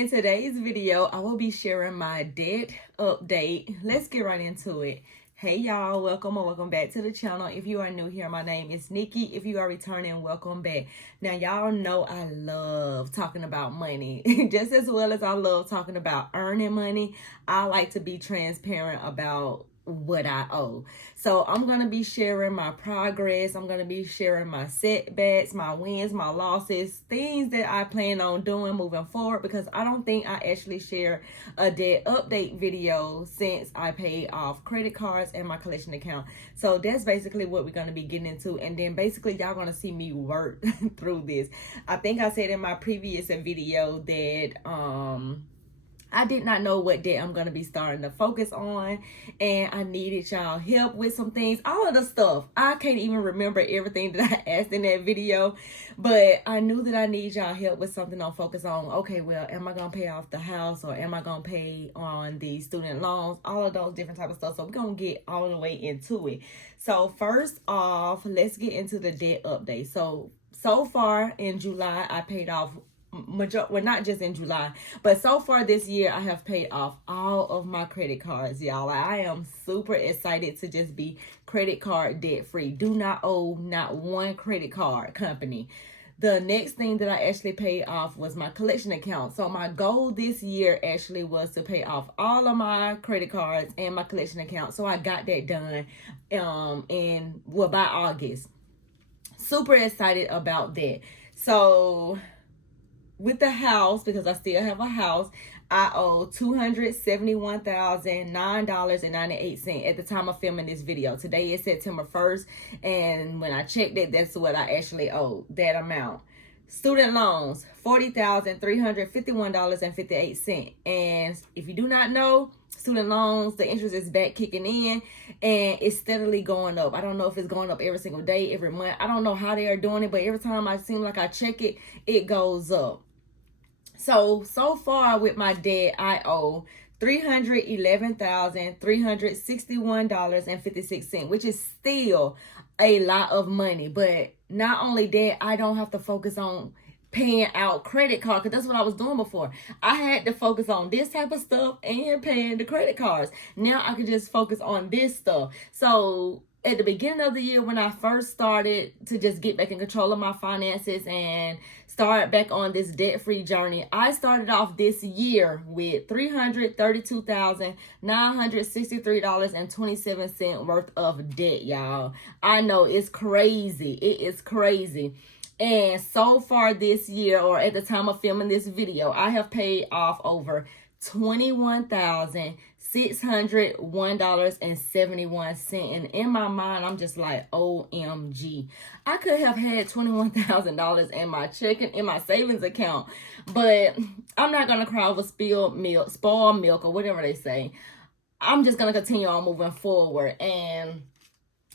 In today's video, I will be sharing my debt update. Let's get right into it. Hey y'all, welcome or welcome back to the channel. If you are new here, my name is Nikki. If you are returning, welcome back. Now y'all know I love talking about money. Just as well as I love talking about earning money, I like to be transparent about what I owe. So I'm going to be sharing my progress. I'm going to be sharing my setbacks, my wins, my losses, things that I plan on doing moving forward, because I don't think I actually shared a debt update video since I paid off credit cards and my collection account. So that's basically what we're going to be getting into. And then basically y'all going to see me work through this. I think I said in my previous video that I did not know what debt I'm going to be starting to focus on, and I needed y'all help with some things, all of the stuff. I can't even remember everything that I asked in that video, but I knew that I need y'all help with something I'll focus on. Okay, well, am I going to pay off the house, or am I going to pay on the student loans? All of those different type of stuff. So we're going to get all the way into it. So first off, let's get into the debt update. So far in July, I paid off well, not just in July, but so far this year I have paid off all of my credit cards, y'all. I am super excited to just be credit card debt free. Do not owe not one credit card company. The next thing that I actually paid off was my collection account. So my goal this year actually was to pay off all of my credit cards and my collection account. So I got that done by August. Super excited about that. So with the house, because I still have a house, I owe $271,009.98 at the time of filming this video. Today is September 1st, and when I checked it, that's what I actually owe, that amount. Student loans, $40,351.58. And if you do not know, student loans, the interest is back kicking in, and it's steadily going up. I don't know if it's going up every single day, every month. I don't know how they are doing it, but every time I seem like I check it, it goes up. So far with my debt, I owe $311,361.56, which is still a lot of money. But not only that, I don't have to focus on paying out credit card, because that's what I was doing before. I had to focus on this type of stuff and paying the credit cards. Now I can just focus on this stuff. So at the beginning of the year, when I first started to just get back in control of my finances and start back on this debt-free journey, I started off this year with $332,963.27 worth of debt, y'all. I know it's crazy. It is crazy. And so far this year, or at the time of filming this video, I have paid off over $21,601.71. And in my mind, I'm just like, OMG. I could have had $21,000 in my checking, in my savings account, but I'm not going to cry over spoiled milk, or whatever they say. I'm just going to continue on moving forward. And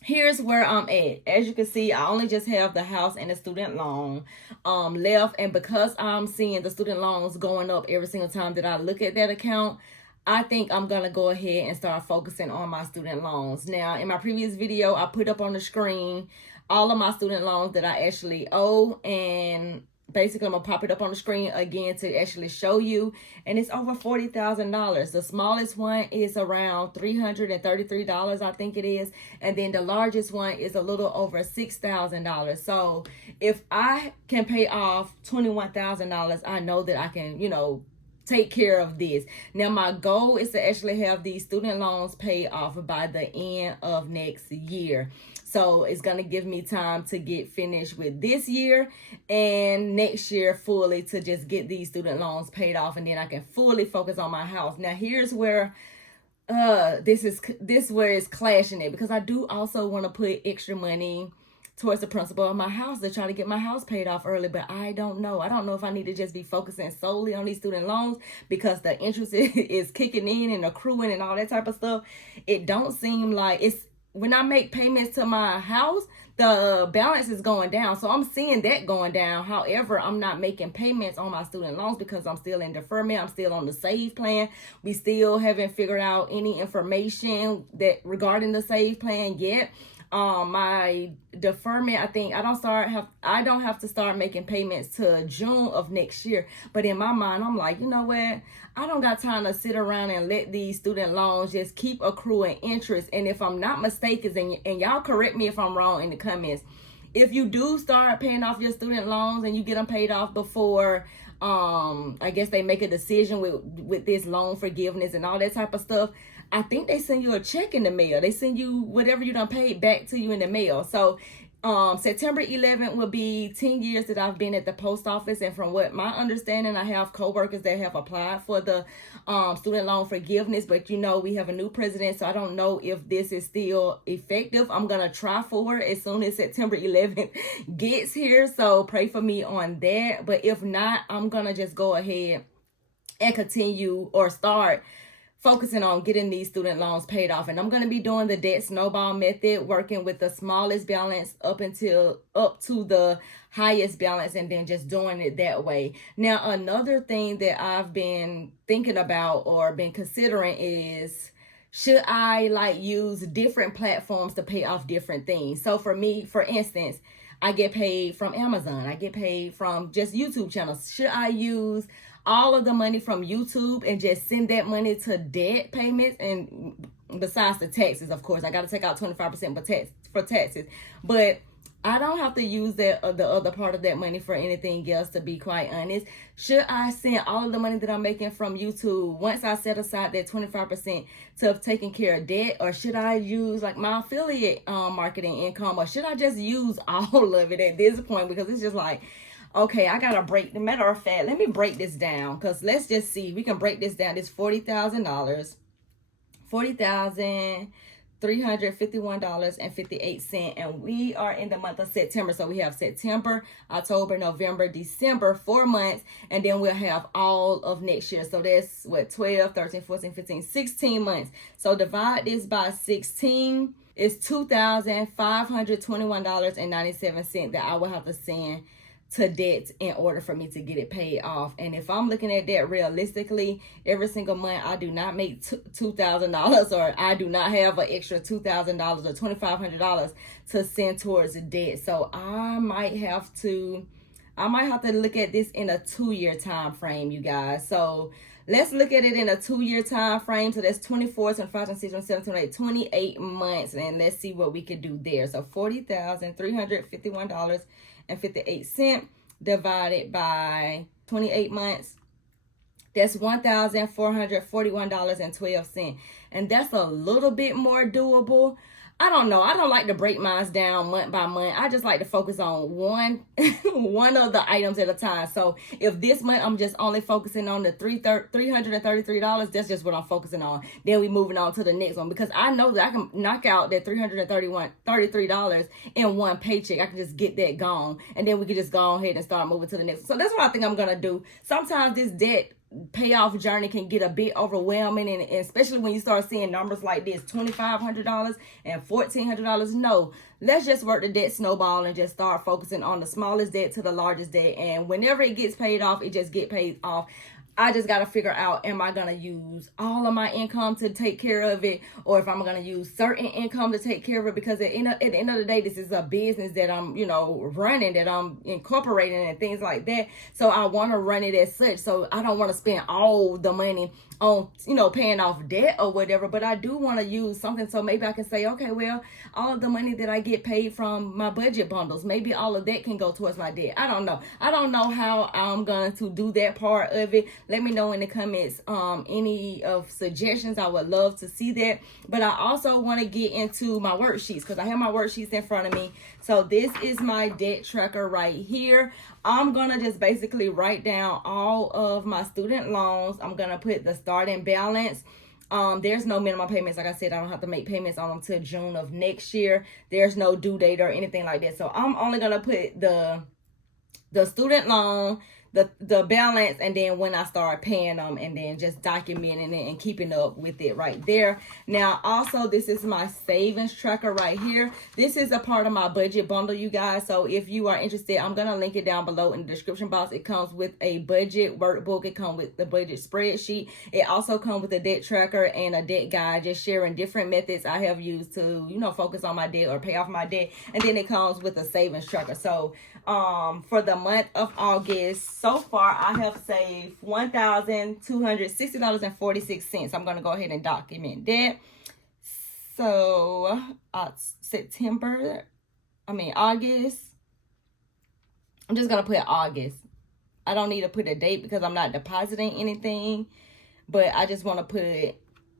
here's where I'm at. As you can see, I only just have the house and the student loan left. And because I'm seeing the student loans going up every single time that I look at that account, I think I'm going to go ahead and start focusing on my student loans. Now, in my previous video, I put up on the screen all of my student loans that I actually owe, and basically I'm gonna pop it up on the screen again to actually show you, and it's over $40,000. The smallest one is around $333, I think it is, and then the largest one is a little over $6,000. So if I can pay off $21,000, I know that I can, take care of this. Now, my goal is to actually have these student loans paid off by the end of next year. So it's going to give me time to get finished with this year and next year fully, to just get these student loans paid off, and then I can fully focus on my house. Now, here's where this where it's clashing it, because I do also want to put extra money towards the principal of my house to try to get my house paid off early. But I don't know if I need to just be focusing solely on these student loans, because the interest is kicking in and accruing and all that type of stuff. It don't seem like it's, when I make payments to my house, the balance is going down. So I'm seeing that going down. However, I'm not making payments on my student loans because I'm still in deferment. I'm still on the save plan. We still haven't figured out any information that regarding the save plan yet. My deferment, I think I don't have to start making payments to June of next year. But in my mind, I'm like, you know what? I don't got time to sit around and let these student loans just keep accruing interest. And if I'm not mistaken, and y'all correct me if I'm wrong in the comments, if you do start paying off your student loans and you get them paid off before I guess they make a decision with this loan forgiveness and all that type of stuff, I think they send you a check in the mail. They send you whatever you done paid back to you in the mail. So September 11th will be 10 years that I've been at the post office, and from what my understanding, I have coworkers that have applied for the student loan forgiveness, but you know, we have a new president, so I don't know if this is still effective. I'm gonna try for it as soon as September 11th gets here, so pray for me on that. But if not, I'm gonna just go ahead and continue or start focusing on getting these student loans paid off. And I'm going to be doing the debt snowball method, working with the smallest balance up to the highest balance, and then just doing it that way. Now, another thing that I've been thinking about or been considering is, should I like use different platforms to pay off different things? So for me, for instance, I get paid from Amazon. I get paid from just YouTube channels. Should I use all of the money from YouTube and just send that money to debt payments? And besides the taxes, of course, I got to take out 25% for taxes. But I don't have to use the other part of that money for anything else, to be quite honest. Should I send all of the money that I'm making from YouTube, once I set aside that 25%, to taking care of debt? Or should I use like my affiliate marketing income? Or should I just use all of it at this point? Because it's just like, okay, I gotta break. The matter of fact, let me break this down, because let's just see. We can break this down. It's $40,000, $40,351.58, and we are in the month of September. So we have September, October, November, December, 4 months, and then we'll have all of next year. So that's what, 12, 13, 14, 15, 16 months. So divide this by 16. It's $2,521.97 that I will have to send to debt in order for me to get it paid off. And if I'm looking at that realistically, every single month I do not make $2,000, or I do not have an extra $2,000 or $2,500 to send towards the debt. So I might have to look at this in a 2-year time frame, you guys. So let's look at it in a 2-year time frame. So that's 24, 25, 26, 27, 28, 28 months. And let's see what we could do there. So $40,351.58 divided by 28 months. That's $1,441.12. And that's a little bit more doable. I don't know. I don't like to break mine down month by month. I just like to focus on one of the items at a time. So if this month I'm just only focusing on the $333, that's just what I'm focusing on. Then we moving on to the next one, because I know that I can knock out that $333 in one paycheck. I can just get that gone, and then we can just go ahead and start moving to the next one. So that's what I think I'm gonna do. Sometimes this debt payoff journey can get a bit overwhelming, and especially when you start seeing numbers like this, $2,500 and $1,400. No, let's just work the debt snowball and just start focusing on the smallest debt to the largest debt, and whenever it gets paid off, it just get paid off. I just got to figure out, am I going to use all of my income to take care of it, or if I'm going to use certain income to take care of it, because at the end of the day, this is a business that I'm, running, that I'm incorporating and things like that. So I want to run it as such. So I don't want to spend all the money on, paying off debt or whatever, but I do want to use something. So maybe I can say, okay, well, all of the money that I get paid from my budget bundles, maybe all of that can go towards my debt. I don't know how I'm going to do that part of it. Let me know in the comments any of suggestions. I would love to see that. But I also want to get into my worksheets, because I have my worksheets in front of me. So this is my debt tracker right here. I'm going to just basically write down all of my student loans. I'm going to put the starting balance. There's no minimum payments. Like I said, I don't have to make payments on them till June of next year. There's no due date or anything like that. So I'm only going to put the student loan, the balance, and then when I start paying them, and then just documenting it and keeping up with it right there. Now also, this is my savings tracker right here. This is a part of my budget bundle, you guys. So if you are interested, I'm gonna link it down below in the description box. It comes with a budget workbook, it comes with the budget spreadsheet, it also comes with a debt tracker and a debt guide, just sharing different methods I have used to, you know, focus on my debt or pay off my debt. And then it comes with a savings tracker. So for the month of August, so far I have saved $1,260.46. I'm going to go ahead and document that. So August, I'm just going to put August. I don't need to put a date because I'm not depositing anything, but I just want to put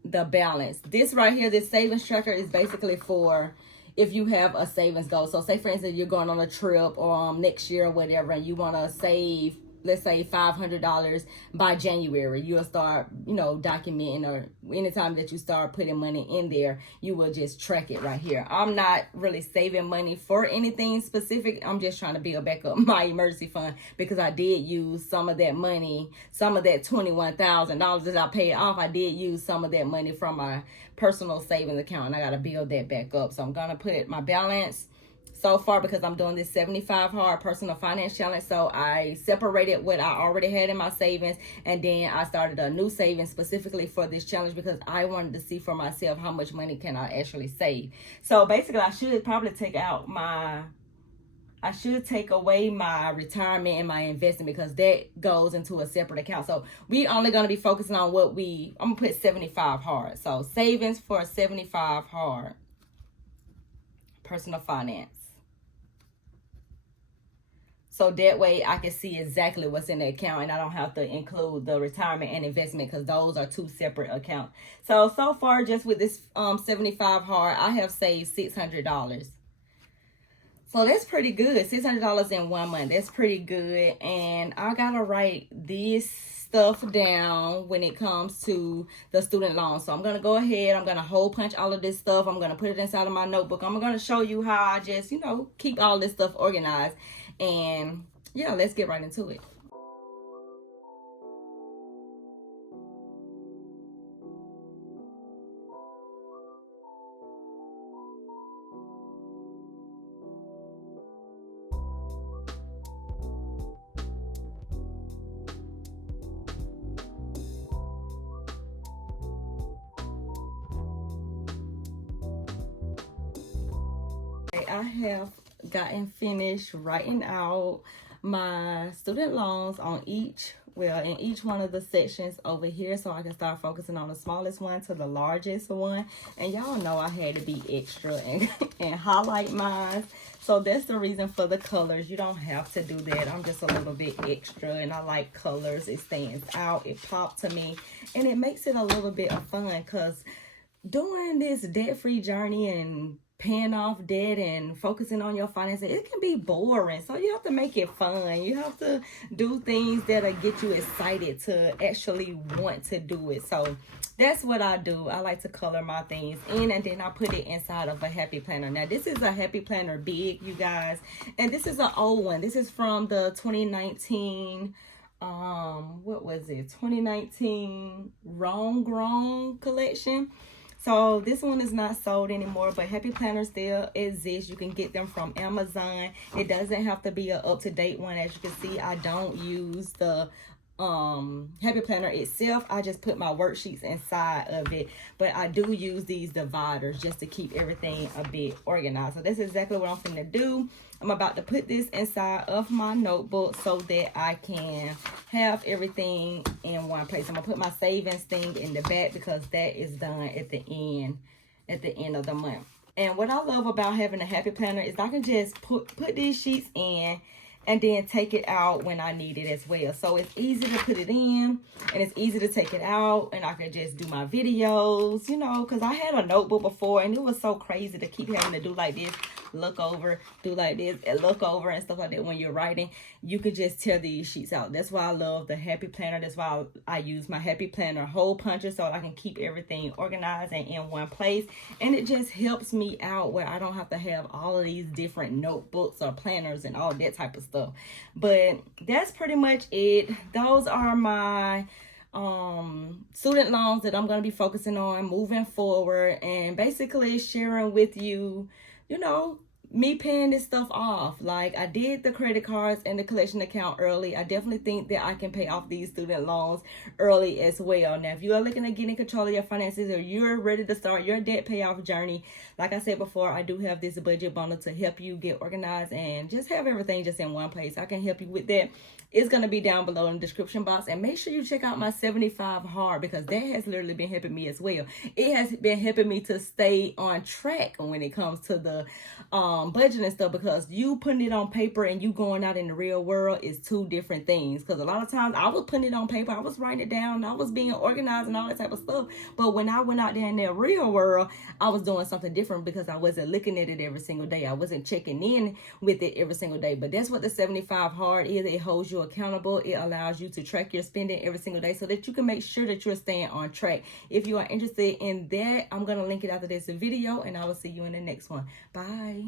the balance. This right here, this savings tracker, is basically for if you have a savings goal. So say for instance, you're going on a trip or next year or whatever, and you want to save, let's say $500 by January. You'll start, you know, documenting, or anytime that you start putting money in there, you will just track it right here. I'm not really saving money for anything specific. I'm just trying to build back up my emergency fund, because I did use some of that money, some of that $21,000 that I paid off. I did use some of that money from my personal savings account, and I got to build that back up. So I'm going to put my balance so far, because I'm doing this 75 hard personal finance challenge. So I separated what I already had in my savings, and then I started a new savings specifically for this challenge, because I wanted to see for myself how much money can I actually save. So basically, I should probably take away my retirement and my investment, because that goes into a separate account. So we only going to be focusing on I'm going to put 75 hard. So savings for 75 hard personal finance. So that way I can see exactly what's in the account, and I don't have to include the retirement and investment, because those are two separate accounts. So far, just with this 75 hard, I have saved $600. So that's pretty good. $600 in 1 month. That's pretty good. And I got to write this stuff down when it comes to the student loan. So I'm going to go ahead. I'm going to hole punch all of this stuff. I'm going to put it inside of my notebook. I'm going to show you how I just, you know, keep all this stuff organized. And yeah, let's get right into it. I have gotten finished writing out my student loans on in each one of the sections over here, so I can start focusing on the smallest one to the largest one. And y'all know I had to be extra and highlight mine. So that's the reason for the colors. You don't have to do that. I'm just a little bit extra, and I like colors. It stands out, it popped to me, and it makes it a little bit of fun, because doing this debt-free journey and paying off debt and focusing on your finances, it can be boring. So you have to make it fun. You have to do things that'll get you excited to actually want to do it. So that's what I do. I like to color my things in, and then I put it inside of a happy planner. Now this is a happy planner big, you guys, and this is an old one. This is from the 2019 what was it, 2019 Wrong Grown collection. So this one is not sold anymore, but happy planners still exist. You can get them from Amazon. It doesn't have to be an up-to-date one. As you can see, I don't use the happy planner itself. I just put my worksheets inside of it, but I do use these dividers just to keep everything a bit organized. So that's exactly what I'm going to do. I'm about to put this inside of my notebook so that I can have everything in one place. I'm gonna put my savings thing in the back, because that is done at the end of the month. And what I love about having a happy planner is I can just put these sheets in and then take it out when I need it as well. So it's easy to put it in, and it's easy to take it out, and I can just do my videos, you know, because I had a notebook before, and it was so crazy to keep having to do like this look over, do like this, and look over and stuff like that when you're writing. You could just tear these sheets out. That's why I love the Happy Planner. That's why I use my Happy Planner hole puncher, so I can keep everything organized and in one place. And it just helps me out where I don't have to have all of these different notebooks or planners and all that type of stuff. But that's pretty much it. Those are my student loans that I'm going to be focusing on moving forward, and basically sharing with you, you know, me paying this stuff off. Like, I did the credit cards and the collection account early. I definitely think that I can pay off these student loans early as well. Now, if you are looking at getting control of your finances, or you're ready to start your debt payoff journey, like I said before, I do have this budget bundle to help you get organized and just have everything just in one place. I can help you with that. It's going to be down below in the description box. And make sure you check out my 75 hard, because that has literally been helping me as well. It has been helping me to stay on track when it comes to the budget and stuff, because you putting it on paper and you going out in the real world is two different things. Because a lot of times I was putting it on paper, I was writing it down, I was being organized and all that type of stuff. But when I went out there in the real world, I was doing something different, because I wasn't looking at it every single day. I wasn't checking in with it every single day. But that's what the 75 hard is. It holds you accountable. It allows you to track your spending every single day so that you can make sure that you're staying on track. If you are interested in that, I'm going to link it after this video, and I will see you in the next one. Bye.